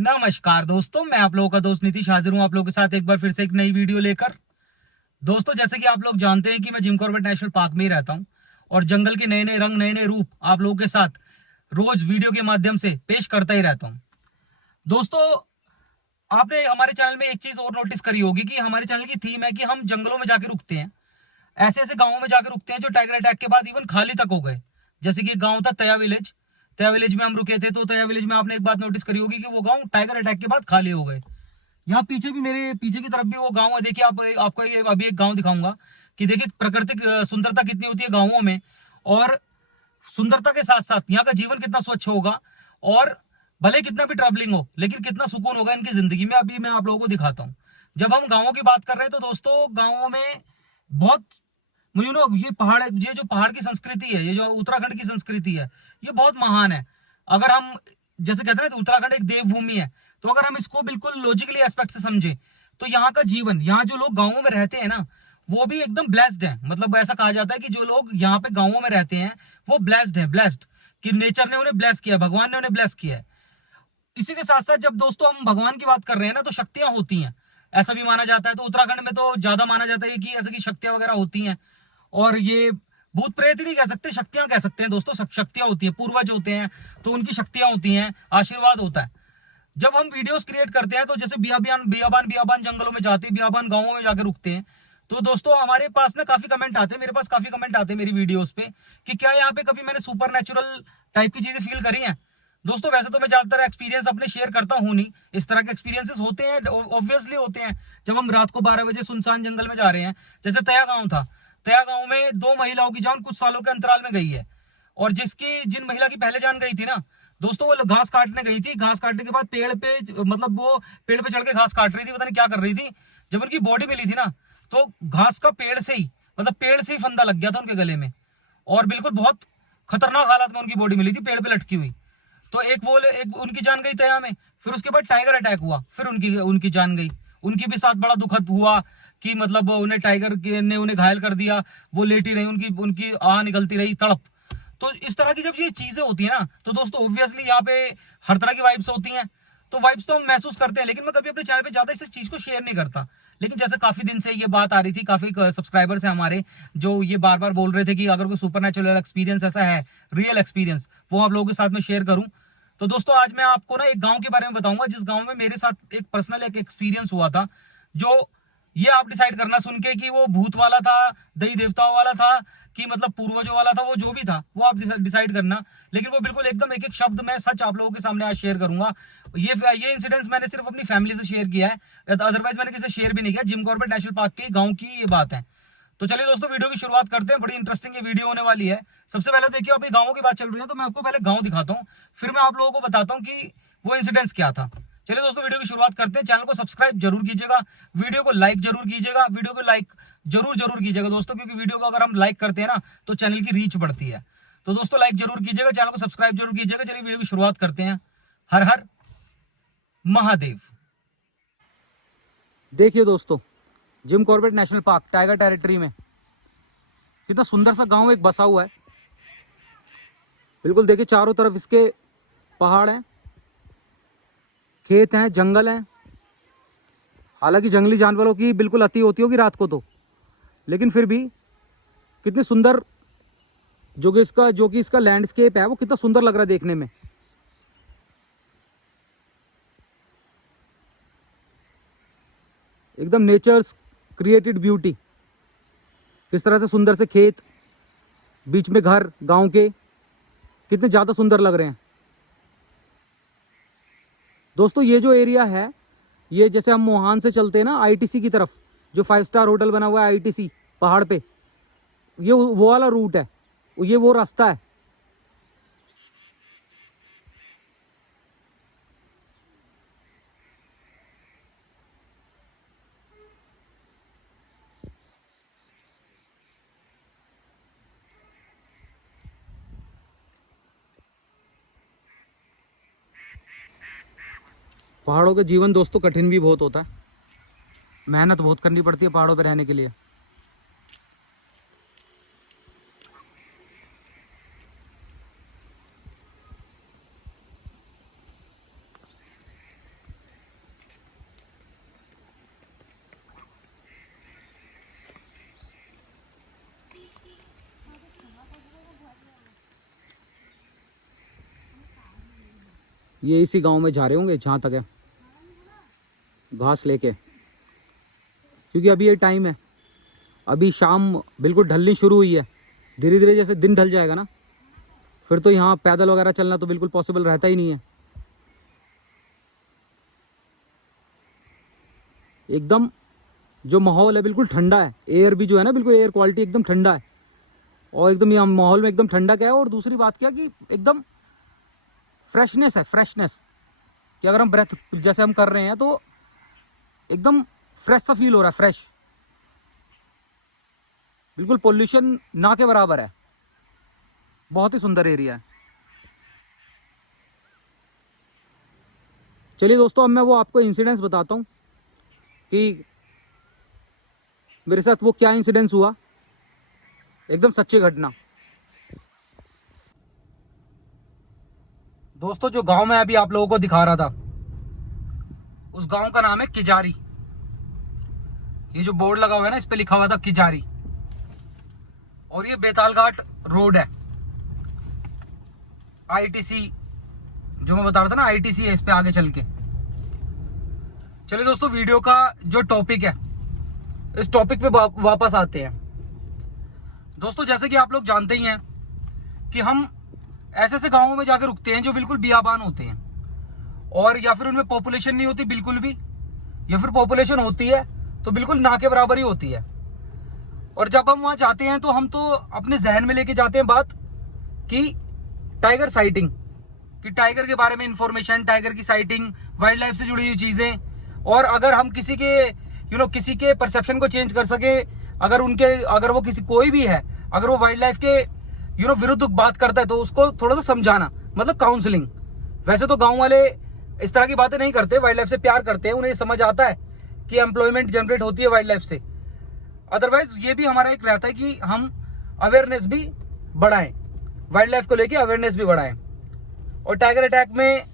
नमस्कार दोस्तों, मैं आप लोगों का दोस्त नीतीश हाजिर हूं आप लोगों के साथ एक बार फिर से एक नई वीडियो लेकर। दोस्तों, जैसे कि आप लोग जानते हैं कि मैं जिम कॉर्बेट नेशनल पार्क में ही रहता हूं और जंगल के नए नए रंग, नए नए रूप आप लोगों के साथ रोज वीडियो के माध्यम से पेश करता ही रहता हूं। दोस्तों, आपने हमारे चैनल में एक चीज और नोटिस करी होगी कि हमारे चैनल की थीम है कि हम जंगलों में जाके रुकते हैं, ऐसे ऐसे गांवों में जाकर रुकते हैं जो टाइगर अटैक के बाद इवन खाली तक हो गए। जैसे कि गांव था तया विलेज, तया विलेज में हम रुके थे, तो तया विलेज में आपने एक बात नोटिस करी होगी कि वो गांव टाइगर अटैक के बाद खाली हो गए। यहाँ पीछे भी, मेरे पीछे की तरफ भी वो गांव है। देखिए, आपको ये अभी एक गांव दिखाऊंगा कि देखिए प्राकृतिक सुंदरता कितनी होती है गांवों में, और सुंदरता के साथ साथ यहाँ का जीवन कितना स्वच्छ होगा, और भले कितना भी ट्रैवलिंग हो लेकिन कितना सुकून होगा इनकी जिंदगी में, अभी मैं आप लोगों को दिखाता हूँ। जब हम गाँवों की बात कर रहे हैं तो दोस्तों, गाँवों में बहुत ये पहाड़, ये जो पहाड़ की संस्कृति है, ये जो उत्तराखंड की संस्कृति है, ये बहुत महान है। अगर हम, जैसे कहते हैं ना, उत्तराखंड एक देवभूमि है, तो अगर हम इसको बिल्कुल लॉजिकली एस्पेक्ट से समझे तो यहाँ का जीवन, यहाँ जो लोग गाँवों में रहते हैं ना, वो भी एकदम ब्लेस्ड है। मतलब ऐसा कहा जाता है कि जो लोग यहाँ पे गाँवों में रहते हैं वो ब्लेस्ड है, ब्लेस्ड, कि नेचर ने उन्हें ब्लेस किया, भगवान ने उन्हें ब्लेस किया है। इसी के साथ साथ जब दोस्तों हम भगवान की बात कर रहे हैं ना, तो शक्तियां होती हैं, ऐसा भी माना जाता है। तो उत्तराखंड में तो ज्यादा माना जाता है कि ऐसे की शक्तियां वगैरह होती हैं, और ये भूत प्रेत ही नहीं कह सकते, शक्तियां कह सकते हैं दोस्तों। शक्तियां होती हैं, पूर्वज होते हैं तो उनकी शक्तियां होती हैं, आशीर्वाद होता है। जब हम वीडियोस क्रिएट करते हैं तो जैसे बियाबान बियाबान बियाबान जंगलों में जाते हैं, बियाबान गांवों में जाकर रुकते हैं, तो दोस्तों हमारे पास ना काफी कमेंट आते हैं, मेरे पास काफी कमेंट आते हैं मेरी वीडियोस पे कि क्या यहाँ पे कभी मैंने सुपर नेचुरल टाइप की चीजें फील करी हैं। दोस्तों, वैसे तो मैं ज्यादातर एक्सपीरियंस अपने शेयर करता हूँ नहीं, इस तरह के एक्सपीरियंसेस होते हैं, ऑब्वियसली होते हैं। जब हम रात को 12 बजे सुनसान जंगल में जा रहे हैं, जैसे तया गांव था, तया गांव में 2 महिलाओं की जान कुछ सालों के अंतराल में गई है, और जिन महिला की पहले जान गई थी ना दोस्तों, वो घास काटने गई थी। घास काटने के बाद पेड़ पे, मतलब वो पेड़ पे चढ़ के घास काट रही थी, पता नहीं क्या कर रही थी। जब उनकी बॉडी मिली थी ना, तो घास का पेड़ से ही, मतलब पेड़ से ही फंदा लग गया था उनके गले में, और बिल्कुल बहुत खतरनाक हालत में उनकी बॉडी मिली थी, पेड़ पे लटकी हुई। तो एक उनकी जान गई तया में, फिर उसके बाद टाइगर अटैक हुआ, फिर उनकी उनकी जान गई। उनके भी साथ बड़ा दुखद हुआ कि मतलब उन्हें टाइगर ने उन्हें घायल कर दिया, वो लेटी रही, उनकी उनकी आह निकलती रही, तड़प। तो इस तरह की जब ये चीजें होती है ना, तो दोस्तों ऑब्वियसली यहाँ पे हर तरह की वाइब्स होती हैं। तो वाइब्स तो हम महसूस करते हैं, लेकिन मैं कभी अपने चैनल पे ज्यादा इस चीज को शेयर नहीं करता। लेकिन जैसे काफी दिन से ये बात आ रही थी, काफी सब्सक्राइबर्स हैं हमारे जो ये बार बार बोल रहे थे कि अगर कोई सुपर नेचुरल एक्सपीरियंस ऐसा है, रियल एक्सपीरियंस, वो आप लोगों के साथ में शेयर करूं। तो दोस्तों, आज मैं आपको ना एक गांव के बारे में बताऊंगा, जिस गांव में मेरे साथ एक पर्सनल एक एक्सपीरियंस हुआ था, जो, ये आप डिसाइड करना सुन के कि वो भूत वाला था, देवी देवताओं वाला था, कि मतलब पूर्वजों वाला था, वो जो भी था वो आप डिसाइड करना। लेकिन वो बिल्कुल एकदम एक एक शब्द में सच आप लोगों के सामने आज शेयर करूंगा। ये इंसिडेंट्स मैंने सिर्फ अपनी फैमिली से शेयर किया है, अदरवाइज मैंने किसी से शेयर भी नहीं किया। जिम कॉर्बेट नेशनल पार्क के गांव की ये बात है। तो चलिए दोस्तों, वीडियो की शुरुआत करते हैं। बड़ी इंटरेस्टिंग ये वीडियो होने वाली है। सबसे पहले देखिए, अभी गाँवों की बात चल रही है, तो मैं आपको पहले गाँव दिखाता हूँ, फिर मैं आप लोगों को बताता हूँ कि वो इंसिडेंट्स क्या था। चलिए दोस्तों, वीडियो की शुरुआत करते हैं। चैनल को सब्सक्राइब जरूर कीजिएगा, वीडियो को लाइक जरूर कीजिएगा, वीडियो को लाइक जरूर जरूर कीजिएगा दोस्तों, क्योंकि वीडियो को अगर हम लाइक करते हैं ना, तो चैनल की रीच बढ़ती है। तो दोस्तों, लाइक जरूर कीजिएगा, चैनल को सब्सक्राइब जरूर कीजिएगा। चलिए वीडियो की शुरुआत करते हैं। हर हर महादेव। देखिए दोस्तों, Jim Corbett national park tiger territory में कितना सुंदर सा गांव एक बसा हुआ है। बिल्कुल देखिए, चारों तरफ इसके पहाड़ हैं, खेत हैं, जंगल हैं। हालांकि जंगली जानवरों की बिल्कुल अति होती होगी रात को तो, लेकिन फिर भी कितनी सुंदर जो कि इसका लैंडस्केप है, वो कितना सुंदर लग रहा है देखने में। एकदम नेचर्स क्रिएटेड ब्यूटी। किस तरह से सुंदर से खेत, बीच में घर, गांव के कितने ज़्यादा सुंदर लग रहे हैं दोस्तों। ये जो एरिया है, ये जैसे हम मोहान से चलते हैं ना आईटीसी की तरफ, जो 5 स्टार होटल बना हुआ है आईटीसी पहाड़ पे, ये वो वाला रूट है, ये वो रास्ता है। पहाड़ों के जीवन दोस्तों कठिन भी बहुत होता है, मेहनत बहुत करनी पड़ती है पहाड़ों पे रहने के लिए। ये इसी गांव में जा रहे होंगे जहाँ तक है, घास लेके, क्योंकि अभी ये टाइम है, अभी शाम बिल्कुल ढलनी शुरू हुई है। धीरे धीरे जैसे दिन ढल जाएगा ना, फिर तो यहाँ पैदल वगैरह चलना तो बिल्कुल पॉसिबल रहता ही नहीं है। एकदम जो माहौल है बिल्कुल ठंडा है, एयर भी जो है ना बिल्कुल एयर क्वालिटी एकदम ठंडा है, और एकदम यहाँ माहौल में एकदम ठंडा क्या है। और दूसरी बात क्या कि एकदम फ्रेशनेस है, फ्रेशनेस कि अगर हम ब्रेथ जैसे हम कर रहे हैं तो एकदम फ्रेश सा फील हो रहा है, फ्रेश, बिल्कुल पोल्यूशन ना के बराबर है। बहुत ही सुंदर एरिया है। चलिए दोस्तों, अब मैं वो आपको इंसिडेंस बताता हूँ कि मेरे साथ वो क्या इंसिडेंस हुआ, एकदम सच्ची घटना। दोस्तों जो गांव में अभी आप लोगों को दिखा रहा था, उस गांव का नाम है किजारी। ये जो बोर्ड लगा हुआ है ना, इस पे लिखा हुआ था किजारी, और ये बेताल घाट रोड है। आईटीसी जो मैं बता रहा था ना, आईटीसी है इस पे आगे चल के। चलिए दोस्तों, वीडियो का जो टॉपिक है, इस टॉपिक पे वापस आते हैं। दोस्तों जैसे कि आप लोग जानते ही हैं कि हम ऐसे ऐसे गांवों में जाकर रुकते हैं जो बिल्कुल बियाबान होते हैं, और या फिर उनमें पॉपुलेशन नहीं होती बिल्कुल भी, या फिर पॉपुलेशन होती है तो बिल्कुल ना के बराबर ही होती है। और जब हम वहां जाते हैं तो हम तो अपने जहन में लेके जाते हैं बात कि टाइगर साइटिंग, कि टाइगर के बारे में इंफॉर्मेशन, टाइगर की साइटिंग, वाइल्ड लाइफ से जुड़ी हुई चीजें। और अगर हम किसी के किसी के परसेप्शन को चेंज कर सके, अगर वो किसी कोई भी है, अगर वो वाइल्ड लाइफ के विरुद्ध बात करता है तो उसको थोड़ा सा समझाना, मतलब काउंसलिंग। वैसे तो गांव वाले इस तरह की बातें नहीं करते, वाइल्ड लाइफ से प्यार करते हैं, उन्हें समझ आता है कि एम्प्लॉयमेंट जनरेट होती है वाइल्ड लाइफ से। अदरवाइज ये भी हमारा एक रहता है कि हम अवेयरनेस भी बढ़ाएं, वाइल्ड लाइफ को लेके अवेयरनेस भी बढ़ाएं, और टाइगर अटैक में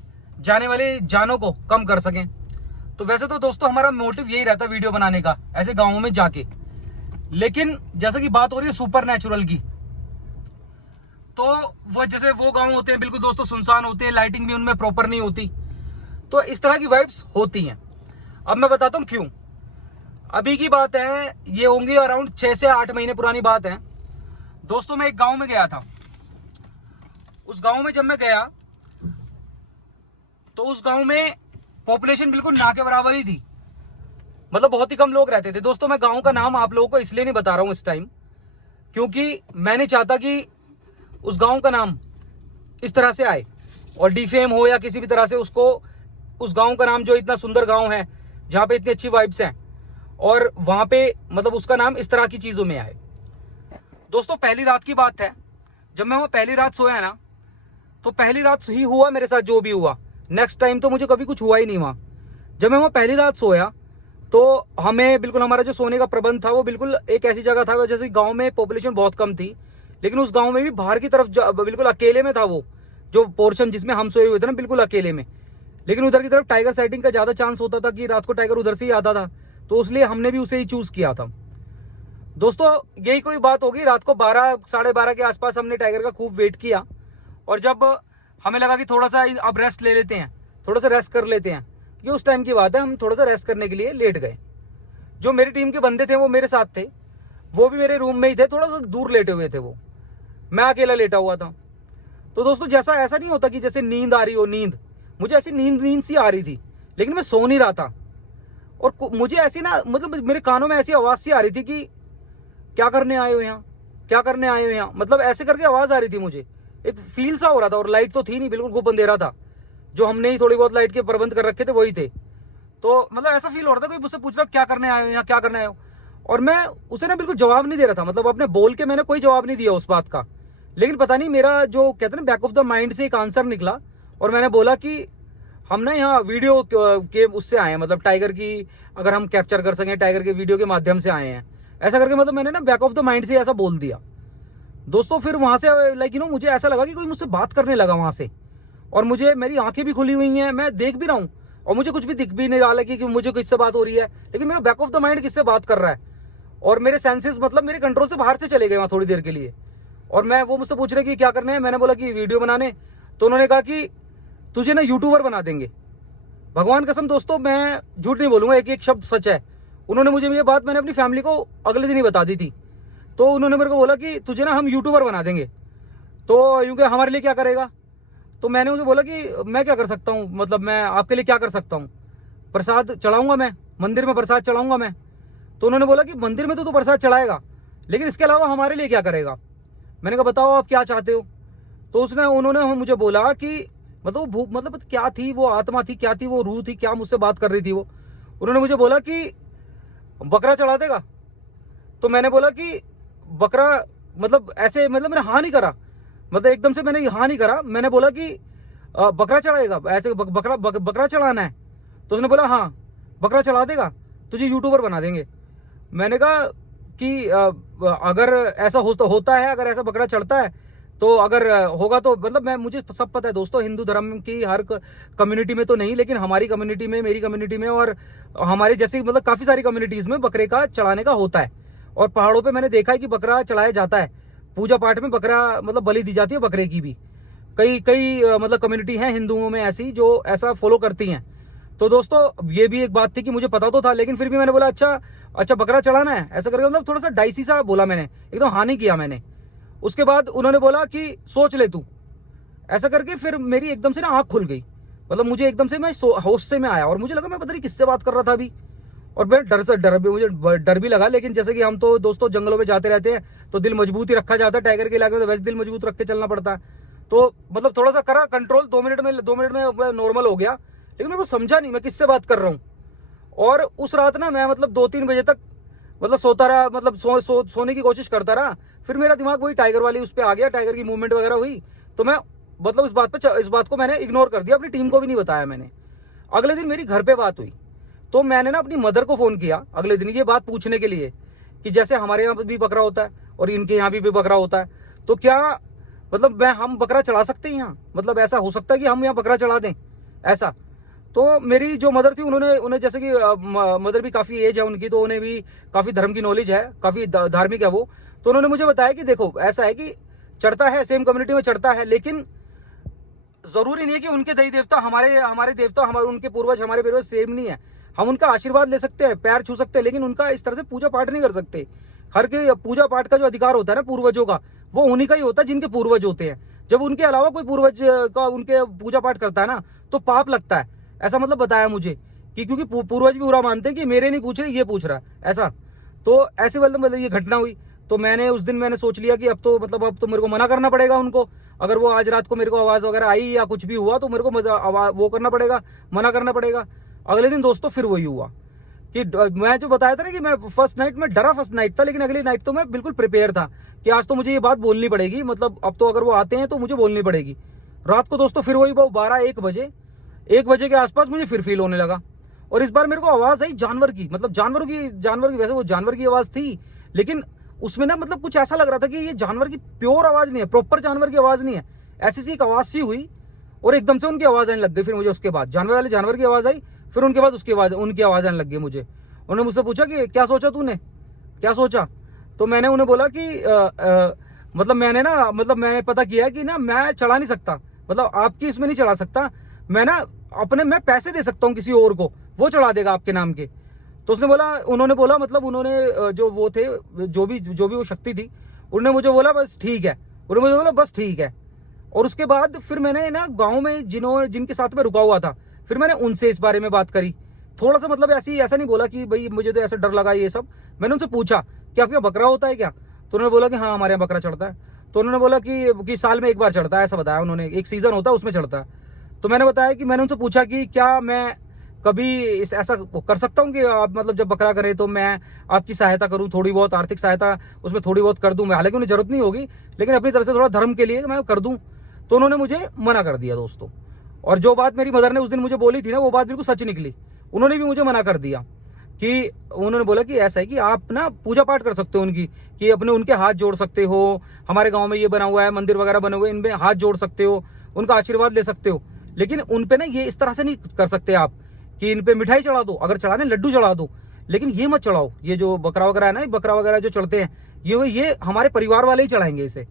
जाने वाली जानों को कम कर सकें। तो वैसे तो दोस्तों हमारा मोटिव यही रहता है वीडियो बनाने का, ऐसे गांवों में जाके। लेकिन जैसे कि बात हो रही है सुपर नेचुरल की, तो वो गांव होते हैं बिल्कुल दोस्तों सुनसान होते हैं, लाइटिंग भी उनमें प्रॉपर नहीं होती, तो इस तरह की वाइब्स होती हैं। अब मैं बताता हूं क्यों। अभी की बात है, ये होंगी अराउंड 6 से 8 महीने पुरानी बात है। दोस्तों मैं एक गांव में गया था। उस गांव में जब मैं गया तो उस गांव में पॉपुलेशन बिल्कुल ना के बराबर ही थी, मतलब बहुत ही कम लोग रहते थे। दोस्तों मैं गांव का नाम आप लोगों को इसलिए नहीं बता रहा हूं इस टाइम, क्योंकि मैं नहीं चाहता कि उस गांव का नाम इस तरह से आए और डिफेम हो, या किसी भी तरह से उसको, उस गांव का नाम जो इतना सुंदर गांव है, जहां पे इतनी अच्छी वाइब्स हैं, और वहां पे मतलब उसका नाम इस तरह की चीजों में आए। दोस्तों पहली रात की बात है, जब मैं वहां पहली रात सोया ना, तो पहली रात ही हुआ मेरे साथ जो भी हुआ। नेक्स्ट टाइम तो मुझे कभी कुछ हुआ ही नहीं वहां। जब मैं वहां पहली रात सोया तो हमें बिल्कुल, हमारा जो सोने का प्रबंध था वो बिल्कुल एक ऐसी जगह था, जैसे गांव में पॉपुलेशन बहुत कम थी, लेकिन उस गांव में भी बाहर की तरफ बिल्कुल अकेले में था वो जो पोर्शन जिसमें हम सोए हुए थे ना, बिल्कुल अकेले में। लेकिन उधर की तरफ टाइगर साइटिंग का ज्यादा चांस होता था कि रात को टाइगर उधर से ही आता था, तो इसलिए हमने भी उसे ही चूज किया था। दोस्तों यही कोई बात होगी, रात को 12 साढ़े 12 के आसपास हमने टाइगर का खूब वेट किया, और जब हमें लगा कि थोड़ा सा अब रेस्ट ले लेते हैं, थोड़ा सा रेस्ट कर लेते हैं, ये उस टाइम की बात है, हम थोड़ा सा रेस्ट करने के लिए लेट गए। जो मेरी टीम के बंदे थे वो मेरे साथ थे, वो भी मेरे रूम में ही थे, थोड़ा सा दूर लेटे हुए थे वो, मैं अकेला लेटा हुआ था। तो दोस्तों जैसा ऐसा नहीं होता कि जैसे नींद आ रही हो, नींद मुझे ऐसी नींद सी आ रही थी, लेकिन मैं सो नहीं रहा था। और मुझे ऐसी ना, मतलब मेरे कानों में ऐसी आवाज सी आ रही थी कि क्या करने आए हो यहाँ, क्या करने आए हो यहाँ, मतलब ऐसे करके आवाज आ रही थी, मुझे एक फील सा हो रहा था। और लाइट तो थी नहीं, बिल्कुल गुप अंधेरा था, जो हमने ही थोड़ी बहुत लाइट के प्रबंध कर रखे थे वही थे। तो मतलब ऐसा फील हो रहा था कोई मुझसे पूछ रहा क्या करने आए हो यहाँ, क्या करने आए हो, और मैं उसे ना बिल्कुल जवाब नहीं दे रहा था, मतलब अपने बोल के मैंने कोई जवाब नहीं दिया उस बात का। लेकिन पता नहीं मेरा जो कहते हैं ना बैक ऑफ द माइंड से एक आंसर निकला, और मैंने बोला कि हम ना यहाँ वीडियो के उससे आए हैं, मतलब टाइगर की अगर हम कैप्चर कर सकें, टाइगर के वीडियो के माध्यम से आए हैं, ऐसा करके मतलब मैंने ना बैक ऑफ द माइंड से ऐसा बोल दिया। दोस्तों फिर वहां से मुझे ऐसा लगा कि कोई मुझसे बात करने लगा वहां से, और मुझे, मेरी आंखें भी खुली हुई हैं, मैं देख भी रहा हूँ, और मुझे कुछ भी दिख भी नहीं रहा कि मुझे किससे बात हो रही है, लेकिन मेरा बैक ऑफ द माइंड किससे बात कर रहा है, और मेरे सेंसेस मतलब मेरे कंट्रोल से बाहर से चले गए वहां थोड़ी देर के लिए। और वो मुझसे पूछ रहे कि क्या करने हैं, मैंने बोला कि वीडियो बनाने। तो उन्होंने कहा कि तुझे ना यूट्यूबर बना देंगे। भगवान कसम दोस्तों, मैं झूठ नहीं बोलूंगा, एक एक शब्द सच है। उन्होंने मुझे ये बात मैंने अपनी फैमिली को अगले दिन ही बता दी थी। तो उन्होंने मेरे को बोला कि तुझे ना हम यूट्यूबर बना देंगे, तो यूँ हमारे लिए क्या करेगा। तो मैंने उसे बोला कि मैं क्या कर सकता हूँ, मतलब मैं आपके लिए क्या कर सकता हूँ, प्रसाद चढ़ाऊंगा, मैं मंदिर में प्रसाद चढ़ाऊंगा मैं। तो उन्होंने बोला कि मंदिर में तो तू प्रसाद चढ़ाएगा, लेकिन इसके अलावा हमारे लिए क्या करेगा। मैंने कहा बताओ आप क्या चाहते हो। तो उन्होंने मुझे बोला कि मतलब वो मतलब क्या थी, वो आत्मा थी, क्या थी वो रूह थी, क्या मुझसे बात कर रही थी वो। उन्होंने मुझे बोला कि बकरा चढ़ा देगा। तो मैंने बोला कि बकरा, मतलब ऐसे, मतलब मैंने हाँ नहीं करा, मतलब एकदम से मैंने हाँ नहीं करा। मैंने बोला कि बकरा चढ़ाएगा, ऐसे बकरा चढ़ाना है। तो उसने बोला हाँ बकरा चढ़ा देगा, तुझे यूट्यूबर बना देंगे। मैंने कहा कि अगर ऐसा होता है, अगर ऐसा बकरा चढ़ता है तो अगर होगा तो मतलब मुझे सब पता है दोस्तों, हिंदू धर्म की हर कम्युनिटी में तो नहीं, लेकिन हमारी कम्युनिटी में, मेरी कम्युनिटी में और हमारे जैसी मतलब काफी सारी कम्युनिटीज में बकरे का चढ़ाने का होता है। और पहाड़ों पे मैंने देखा है कि बकरा चढ़ाया जाता है, पूजा पाठ में बकरा मतलब बलि दी जाती है बकरे की भी। कई मतलब कम्युनिटी है हिंदुओं में ऐसी जो ऐसा फॉलो करती हैं। तो दोस्तों ये भी एक बात थी कि मुझे पता तो था, लेकिन फिर भी मैंने बोला अच्छा बकरा चढ़ाना है, ऐसा करके मतलब थोड़ा सा डाइसी सा बोला मैंने, एकदम हाँ नहीं किया मैंने। उसके बाद उन्होंने बोला कि सोच ले तू, ऐसा करके फिर मेरी एकदम से ना आंख खुल गई। मतलब मुझे एकदम से मैं होश से में आया और मुझे लगा मैं पता नहीं किससे बात कर रहा था अभी। और मैं मुझे डर भी लगा, लेकिन जैसे कि हम तो दोस्तों जंगलों में जाते रहते हैं तो दिल मजबूत ही रखा जाता है, टाइगर के इलाके में तो वैसे दिल मजबूत रख के चलना पड़ता है। तो मतलब थोड़ा सा करा कंट्रोल, 2 मिनट में नॉर्मल हो गया, लेकिन मेरे को समझा नहीं मैं किससे बात कर रहा हूँ। और उस रात ना मैं मतलब 2-3 बजे तक मतलब सोता रहा, मतलब सोने की कोशिश करता रहा। फिर मेरा दिमाग वही टाइगर वाली उस पर आ गया, टाइगर की मूवमेंट वगैरह हुई, तो मैं मतलब इस बात को मैंने इग्नोर कर दिया, अपनी टीम को भी नहीं बताया मैंने। अगले दिन मेरी घर पे बात हुई, तो मैंने ना अपनी मदर को फोन किया अगले दिन ये बात पूछने के लिए कि जैसे हमारे यहाँ भी बकरा होता है और इनके यहाँ भी बकरा होता है, तो क्या मतलब हम बकरा चढ़ा सकते हैं यहाँ, मतलब ऐसा हो सकता है कि हम यहाँ बकरा चढ़ा दें ऐसा। तो मेरी जो मदर थी उन्हें जैसे कि मदर भी काफी एज है उनकी, तो उन्हें भी काफी धर्म की नॉलेज है, काफी धार्मिक है वो। तो उन्होंने मुझे बताया कि देखो ऐसा है कि चढ़ता है, सेम कम्युनिटी में चढ़ता है, लेकिन जरूरी नहीं है कि उनके देवी देवता हमारे देवता उनके पूर्वज हमारे पूर्वज सेम नहीं है। हम उनका आशीर्वाद ले सकते हैं, पैर छू सकते हैं, लेकिन उनका इस तरह से पूजा पाठ नहीं कर सकते। हर के पूजा पाठ का जो अधिकार होता है ना पूर्वजों का, वो उन्हीं का ही होता है जिनके पूर्वज होते हैं। जब उनके अलावा कोई पूर्वज का उनके पूजा पाठ करता है ना तो पाप लगता है, ऐसा मतलब बताया मुझे कि क्योंकि पूर्वज भी बुरा मानते हैं कि मेरे नहीं पूछ रहे, ये पूछ रहा है ऐसा। तो ऐसे मतलब ये घटना हुई। तो मैंने उस दिन मैंने सोच लिया कि अब तो मेरे को मना करना पड़ेगा उनको। अगर वो आज रात को मेरे को आवाज वगैरह आई या कुछ भी हुआ तो मेरे को वो करना पड़ेगा, मना करना पड़ेगा। अगले दिन दोस्तों फिर वही हुआ कि मैं जो बताया था ना कि मैं फर्स्ट नाइट में डरा, फर्स्ट नाइट था, लेकिन अगली नाइट तो मैं बिल्कुल प्रिपेयर था कि आज तो मुझे ये बात बोलनी पड़ेगी, मतलब अब तो अगर वो आते हैं तो मुझे बोलनी पड़ेगी। रात को दोस्तों फिर वही 12-1 बजे के आसपास मुझे फिर फील होने लगा। और इस बार मेरे को आवाज आई जानवर की, मतलब जानवर की वैसे वो जानवर की आवाज थी, लेकिन उसमें ना मतलब कुछ ऐसा लग रहा था कि ये जानवर की प्योर आवाज नहीं है, प्रॉपर जानवर की आवाज नहीं है, ऐसी सी एक आवाज सी हुई। और एकदम से उनकी आवाज आने लग गई। फिर मुझे उसके बाद जानवर की आवाज आई, फिर उनके बाद उनकी आवाज आने लग गई मुझे। उन्होंने मुझसे पूछा कि क्या सोचा तूने, क्या सोचा। तो मैंने उन्हें बोला कि मतलब मैंने पता किया कि ना मैं चढ़ा नहीं सकता, मतलब आपकी इसमें नहीं चढ़ा सकता, मैं पैसे दे सकता हूँ किसी और को, वो चढ़ा देगा आपके नाम के। तो उन्होंने बोला मतलब उन्होंने जो वो थे, जो भी वो शक्ति थी, उन्होंने मुझे बोला बस ठीक है, उन्होंने मुझे बोला बस ठीक है। और उसके बाद फिर मैंने ना गांव में जिनके साथ में रुका हुआ था, फिर मैंने उनसे इस बारे में बात करी थोड़ा सा, मतलब ऐसा नहीं बोला कि भाई मुझे तो ऐसा डर लगा ये सब। मैंने उनसे पूछा कि आपके बकरा होता है क्या, तो उन्होंने बोला कि हाँ हमारे यहाँ बकरा चढ़ता है। तो उन्होंने बोला कि साल में एक बार चढ़ता है, ऐसा बताया उन्होंने, एक सीजन होता है उसमें चढ़ता है। तो मैंने बताया कि मैंने उनसे पूछा कि क्या मैं कभी ऐसा कर सकता हूँ कि आप मतलब जब बकरा करें तो मैं आपकी सहायता करूँ, थोड़ी बहुत आर्थिक सहायता उसमें थोड़ी बहुत कर दूँ, हालांकि उन्हें जरूरत नहीं होगी, लेकिन अपनी तरफ से थोड़ा धर्म के लिए मैं कर दूँ। तो उन्होंने मुझे मना कर दिया दोस्तों। और जो बात मेरी मदर ने उस दिन मुझे बोली थी ना, वो बात बिल्कुल सच निकली। उन्होंने भी मुझे मना कर दिया कि उन्होंने बोला कि ऐसा है कि आप ना पूजा पाठ कर सकते हो उनकी, कि उनके हाथ जोड़ सकते हो, हमारे गांव में ये बना हुआ है, मंदिर वगैरह बने हुए, इनमें हाथ जोड़ सकते हो, उनका आशीर्वाद ले सकते हो, लेकिन उनपे ना ये इस तरह से नहीं कर सकते आप कि इन पे मिठाई चढ़ा दो, अगर चढ़ाने लड्डू चढ़ा दो, लेकिन ये मत चढ़ाओ, ये जो बकरा वगैरह है ना, बकरा वगैरह जो चढ़ते हैं ये हमारे परिवार वाले ही चढ़ाएंगे इसे।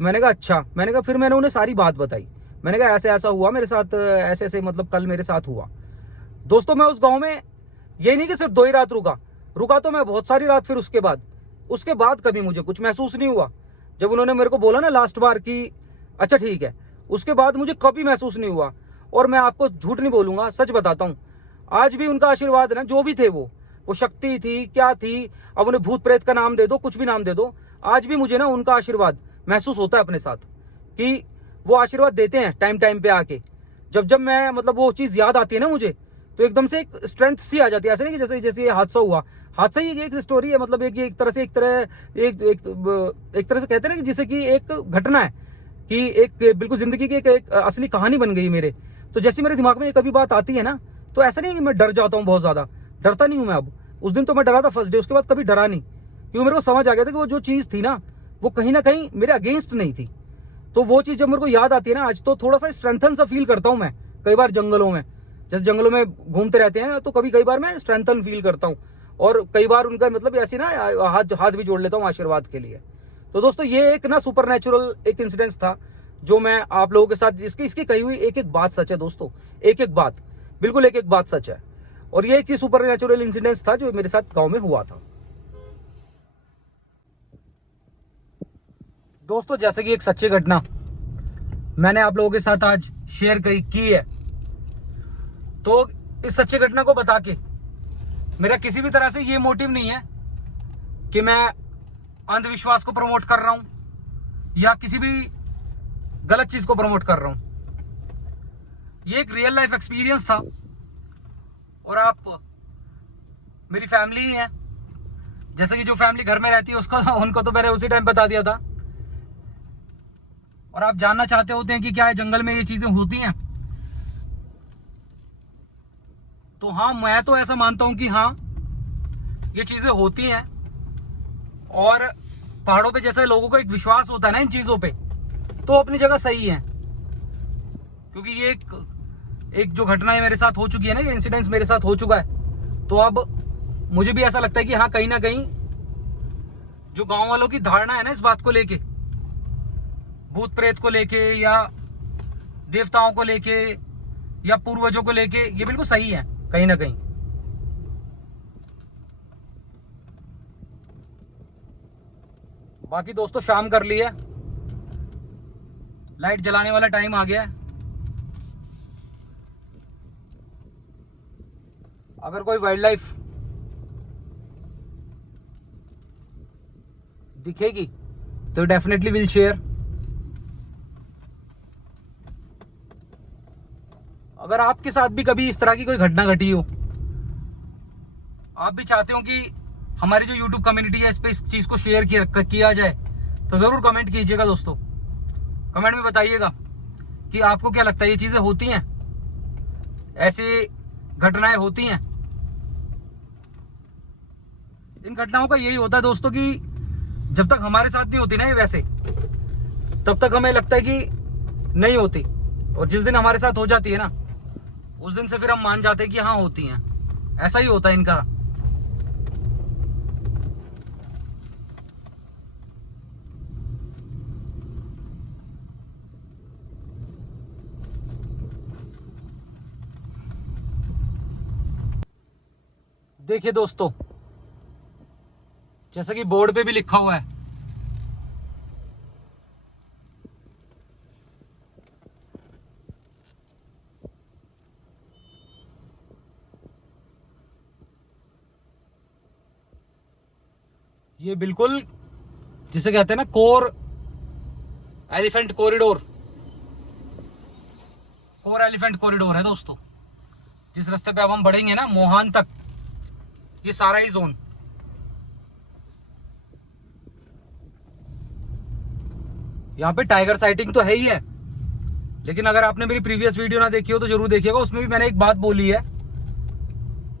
मैंने कहा अच्छा। फिर मैंने उन्हें सारी बात बताई। मैंने कहा ऐसे ऐसा हुआ मेरे साथ, ऐसे ऐसे मतलब कल मेरे साथ हुआ। दोस्तों मैं उस गांव में ये नहीं कि सिर्फ 2 ही रात रुका तो मैं बहुत सारी रात। फिर उसके बाद कभी मुझे कुछ महसूस नहीं हुआ। जब उन्होंने मेरे को बोला ना लास्ट बार कि अच्छा ठीक है, उसके बाद मुझे कभी महसूस नहीं हुआ। और मैं आपको झूठ नहीं बोलूंगा, सच बताता हूँ, आज भी उनका आशीर्वाद है ना, जो भी थे वो शक्ति थी, क्या थी, अब उन्हें भूत प्रेत का नाम दे दो, कुछ भी नाम दे दो, आज भी मुझे ना उनका आशीर्वाद महसूस होता है अपने साथ, कि वो आशीर्वाद देते हैं टाइम टाइम पे आके। जब मैं मतलब वो चीज याद आती है ना मुझे, तो एकदम से एक स्ट्रेंथ सी आ जाती है। ऐसे नहीं कि जैसे ये हादसा हुआ, हादसा ही एक स्टोरी है, मतलब एक तरह से कहते हैं ना कि जैसे कि एक घटना है, कि एक बिल्कुल जिंदगी की एक असली कहानी बन गई मेरे। तो जैसे मेरे दिमाग में कभी बात आती है ना, तो ऐसा नहीं है कि मैं डर जाता हूँ बहुत ज्यादा, डरता नहीं हूं मैं अब। उस दिन तो मैं डरा था फर्स्ट डे, उसके बाद कभी डरा नहीं, क्योंकि मेरे को समझ आ गया था कि वो जो चीज थी ना, वो कहीं ना कहीं मेरे अगेंस्ट नहीं थी। तो वो चीज जब मेरे को याद आती है ना आज, तो थोड़ा सा स्ट्रेंथन सा फील करता हूँ मैं। कई बार जंगलों में, जैसे जंगलों में घूमते रहते हैं, तो कई बार मैं स्ट्रेंथन फील करता हूँ, और कई बार उनका मतलब ऐसी ना हाथ भी जोड़ लेता हूँ आशीर्वाद के लिए। तो दोस्तों ये एक ना सुपर नेचुरल एक इंसिडेंस था जो मैं आप लोगों के साथ, इसकी कही हुई एक बात सच है दोस्तों, एक बात, बिल्कुल एक बात सच है। और ये एक सुपर नेचुरल इंसिडेंस था जो मेरे साथ गांव में हुआ था। दोस्तों जैसे कि एक सच्ची घटना मैंने आप लोगों के साथ आज शेयर की है, तो इस सच्ची घटना को बता के मेरा किसी भी तरह से ये मोटिव नहीं है कि मैं अंधविश्वास को प्रमोट कर रहा हूं या किसी भी गलत चीज को प्रमोट कर रहा हूं। ये एक रियल लाइफ एक्सपीरियंस था, और आप मेरी फैमिली ही है। जैसे कि जो फैमिली घर में रहती है उनको तो मैंने उसी टाइम बता दिया था। और आप जानना चाहते होते हैं कि क्या है जंगल में ये चीजें होती हैं, तो हाँ, मैं तो ऐसा मानता हूं कि हाँ ये चीजें होती हैं। और पहाड़ों पे जैसे लोगों को एक विश्वास होता है ना इन चीजों पे, तो अपनी जगह सही है। क्योंकि ये एक जो घटना है मेरे साथ हो चुकी है ना, ये इंसिडेंट मेरे साथ हो चुका है, तो अब मुझे भी ऐसा लगता है कि हाँ कहीं ना कहीं जो गांव वालों की धारणा है ना इस बात को लेके, भूत प्रेत को लेके या देवताओं को लेके या पूर्वजों को लेके, ये बिल्कुल सही है कहीं ना कहीं। बाकी दोस्तों शाम कर ली है, लाइट जलाने वाला टाइम आ गया है। अगर कोई वाइल्ड लाइफ दिखेगी तो डेफिनेटली विल शेयर। अगर आपके साथ भी कभी इस तरह की कोई घटना घटी हो, आप भी चाहते हो कि हमारी जो YouTube कम्युनिटी है इस पे इस चीज को शेयर किया जाए, तो जरूर कमेंट कीजिएगा दोस्तों। कमेंट में बताइएगा कि आपको क्या लगता है, ये चीजें होती हैं, ऐसी घटनाएं होती हैं। इन घटनाओं का यही होता है दोस्तों कि जब तक हमारे साथ नहीं होती ना ये वैसे, तब तक हमें लगता है कि नहीं होती, और जिस दिन हमारे साथ हो जाती है ना, उस दिन से फिर हम मान जाते हैं कि हाँ होती हैं। ऐसा ही होता है इनका। देखिए दोस्तों, जैसा कि बोर्ड पे भी लिखा हुआ है, ये बिल्कुल जिसे कहते हैं ना कोर एलिफेंट कॉरिडोर है दोस्तों। जिस रास्ते पे अब हम बढ़ेंगे ना मोहान तक, ये सारा ही जोन, यहाँ पे टाइगर साइटिंग तो है ही है। लेकिन अगर आपने मेरी प्रीवियस वीडियो ना देखी हो तो जरूर देखिएगा, उसमें भी मैंने एक बात बोली है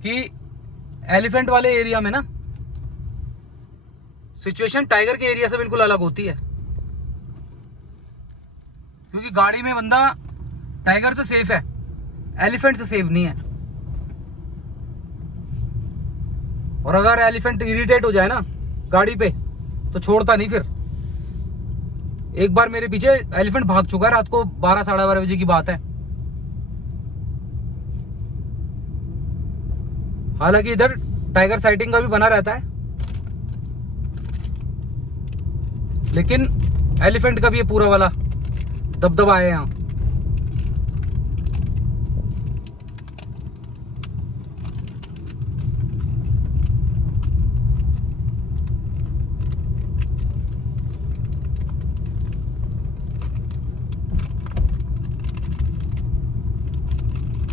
कि एलिफेंट वाले एरिया में ना सिचुएशन टाइगर के एरिया से बिल्कुल अलग होती है। क्योंकि गाड़ी में बंदा टाइगर से सेफ है, एलिफेंट से सेफ नहीं है। और अगर एलिफेंट इरिटेट हो जाए ना गाड़ी पे, तो छोड़ता नहीं फिर। एक बार मेरे पीछे एलिफेंट भाग चुका है, रात को 12 साढ़े 12 बजे की बात है। हालांकि इधर टाइगर साइटिंग का भी बना रहता है, लेकिन एलिफेंट का भी ये पूरा वाला दबदबा है यहाँ।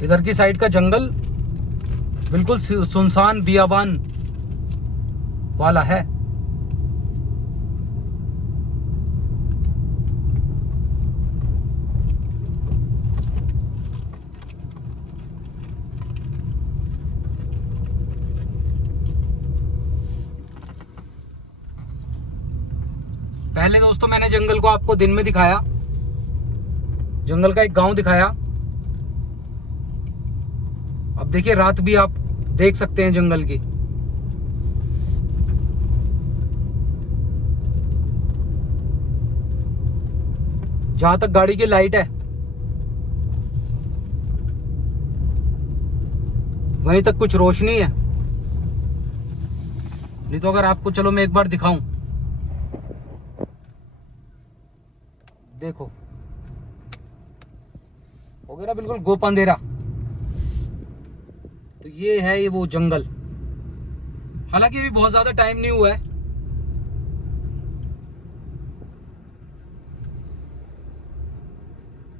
इधर की साइड का जंगल बिल्कुल सुनसान बियाबान वाला है। पहले दोस्तों मैंने जंगल को आपको दिन में दिखाया, जंगल का एक गांव दिखाया। अब देखिए रात भी आप देख सकते हैं जंगल की। जहां तक गाड़ी की लाइट है वहीं तक कुछ रोशनी है। नहीं तो अगर आपको, चलो मैं एक बार दिखाऊं, देखो हो गया ना बिल्कुल गोप अंधेरा। तो ये है ये वो जंगल। हालांकि अभी बहुत ज्यादा टाइम नहीं हुआ है,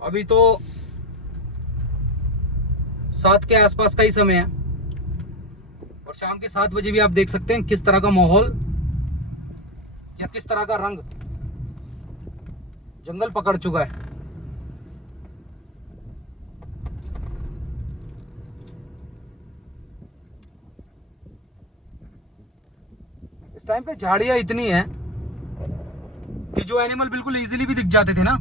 अभी तो 7 के आसपास का ही समय है। और शाम के 7 बजे भी आप देख सकते हैं किस तरह का माहौल या किस तरह का रंग जंगल पकड़ चुका है। इस टाइम पे झाड़ियां इतनी हैं कि जो एनिमल बिल्कुल इजीली भी दिख जाते थे ना,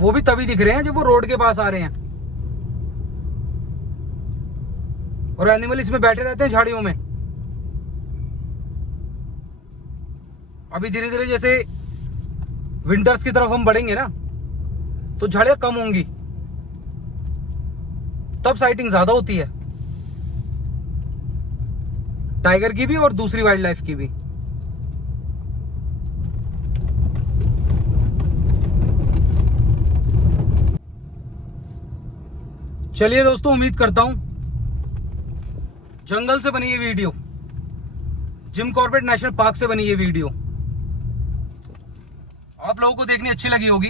वो भी तभी दिख रहे हैं जब वो रोड के पास आ रहे हैं। और एनिमल इसमें बैठे रहते हैं झाड़ियों में। अभी धीरे धीरे जैसे विंटर्स की तरफ हम बढ़ेंगे ना, तो झाड़ियां कम होंगी, तब साइटिंग ज्यादा होती है, टाइगर की भी और दूसरी वाइल्ड लाइफ की भी। चलिए दोस्तों, उम्मीद करता हूं जंगल से बनी ये video, Jim Corbett national park से बनी ये वीडियो आप लोगों को देखनी अच्छी लगी होगी।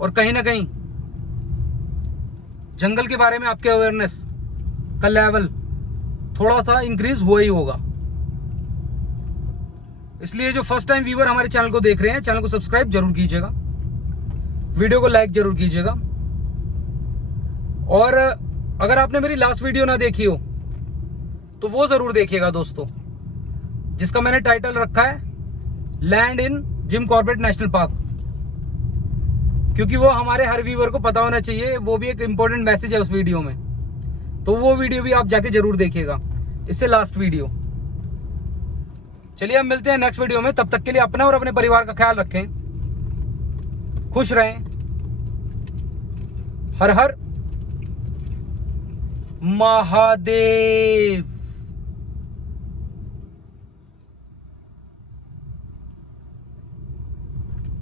और कहीं ना कहीं जंगल के बारे में आपके अवेयरनेस का लेवल थोड़ा सा इंक्रीज हुआ ही होगा। इसलिए जो फर्स्ट टाइम व्यूअर हमारे चैनल को देख रहे हैं, चैनल को सब्सक्राइब जरूर कीजिएगा, वीडियो को लाइक जरूर कीजिएगा। और अगर आपने मेरी लास्ट वीडियो ना देखी हो तो वो जरूर देखिएगा दोस्तों, जिसका मैंने टाइटल रखा है land in Jim Corbett national park, क्योंकि वो हमारे हर व्यूअर को पता होना चाहिए। वो भी एक इंपॉर्टेंट मैसेज है उस वीडियो में, तो वो वीडियो भी आप जाके जरूर देखिएगा, इससे लास्ट वीडियो। चलिए हम मिलते हैं नेक्स्ट वीडियो में, तब तक के लिए अपना और अपने परिवार का ख्याल रखें, खुश रहें। हर हर महादेव।